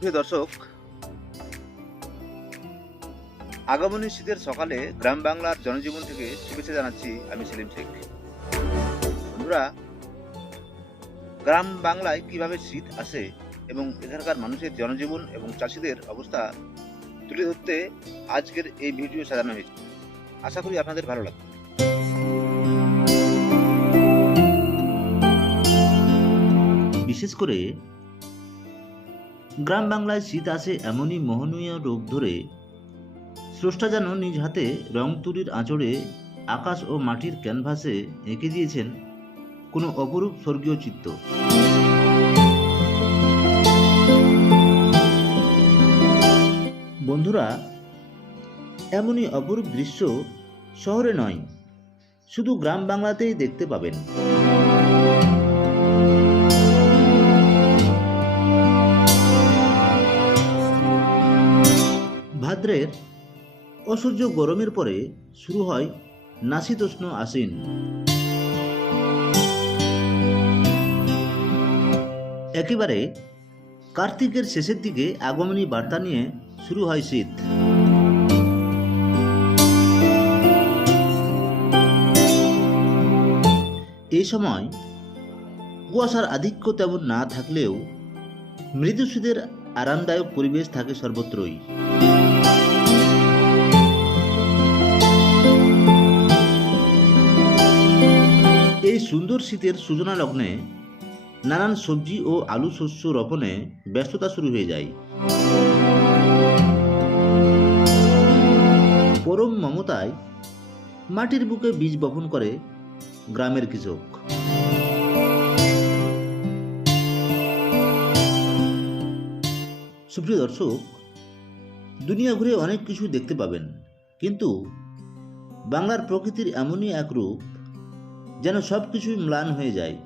সুপ্রিয় দর্শক, আগমনী শীতের সকালে গ্রাম বাংলার জনজীবন থেকে শুভেচ্ছা জানাচ্ছি আমি সেলিম শেখ। বন্ধুরা, গ্রাম বাংলায় কিভাবে শীত আসে এবং এখানকার মানুষের জনজীবন এবং চাষিদের অবস্থা তুলে ধরতে আজকের এই ভিডিও সাজানো হয়েছে। আশা করি আপনাদের ভালো লাগবে। বিশেষ করে গ্রাম বাংলায় শীত আসে এমনই মোহনীয় রূপ ধরে স্রষ্টা যেন নিজ হাতে রং তুলির আঁচড়ে আকাশ ও মাটির ক্যানভাসে এঁকে দিয়েছেন কোনো অপরূপ স্বর্গীয় চিত্র। বন্ধুরা, এমনই অপরূপ দৃশ্য শহরে নয়, শুধু গ্রাম বাংলাতেই দেখতে পাবেন। ভাদ্রের অসহ্য গরমের পরে শুরু হয় নাশীতোষ্ণ আশ্বিন। একেবারে কার্তিকের শেষের দিকে আগমনী বার্তা নিয়ে শুরু হয় শীত। এই সময় কুয়াশার আধিক্য তেমন না থাকলেও মৃদু শীতের আরামদায়ক পরিবেশ থাকে সর্বত্রই। এই সুন্দর শীতের সূচনা লগ্নে নানান সবজি ও আলু শস্য রোপণে ব্যস্ততা শুরু হয়ে যায়। পরম মমতায় মাটির বুকে বীজ বপন করে গ্রামের কৃষক। সুপ্রিয় দর্শক, দুনিয়া ঘুরে অনেক কিছু দেখতে পাবেন, কিন্তু বাংলার প্রকৃতির এমনই এক রূপ যেন সব কিছুই ম্লান হয়ে যায়।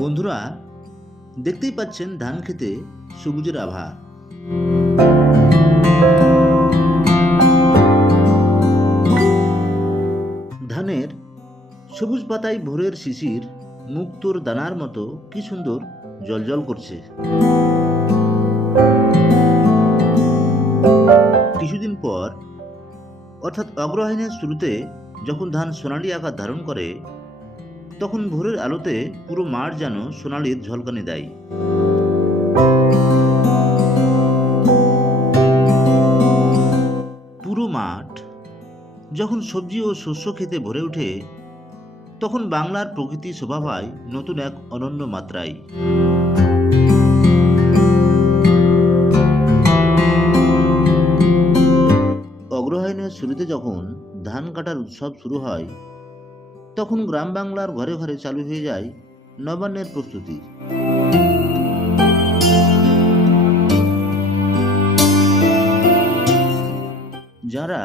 বন্ধুরা, দেখতেই পাচ্ছেন ধান খেতে সবুজের আভা। ধানের সবুজ পাতায় ভোরের শিশির মুক্তোর দানার মতো কি সুন্দর জ্বলজ্বল করছে। কিছুদিন পর অর্থাৎ অগ্রহায়ণের শুরুতে যখন ধান সোনালী আকার ধারণ করে, তখন ভোরের আলোতে পুরো মাঠ যেন সোনালীর ঝলকানি দেয়। পুরো মাঠ যখন সবজি ও শস্য খেতে ভরে ওঠে, তখন বাংলার প্রকৃতি শোভা পায় নতুন এক অনন্য মাত্রায়। অগ্রহায়ণের শুরুতে যখন ধান কাটার উৎসব শুরু হয়, তখন গ্রাম বাংলার ঘরে ঘরে চালু হয়ে যায় নবান্নের প্রস্তুতি। যারা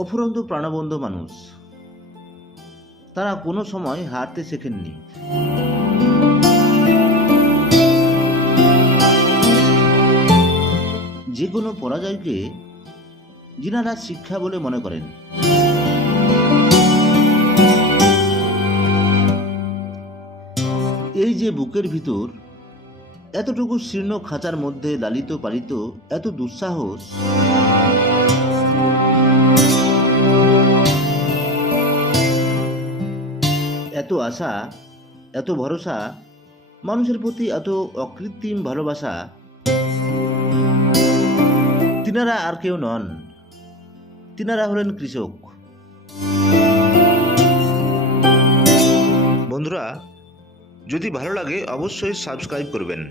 অফুরন্ত প্রাণবন্ত মানুষ, তারা কোনো সময় হারতে শেখেননি। যে কোনো পরাজয়কে যিনারা শিক্ষা বলে মনে করেন। এই যে বুকের ভিতর এতটুকু শীর্ণ খাঁচার মধ্যে লালিত পালিত এত দুঃসাহস, এত আশা, এত ভরসা, মানুষের প্রতি এত অকৃত্রিম ভালোবাসা, তিনারা আর কেউ নন, তিনারা হলেন কৃষক। বন্ধুরা, যদি ভালো লাগে অবশ্যই সাবস্ক্রাইব করবেন।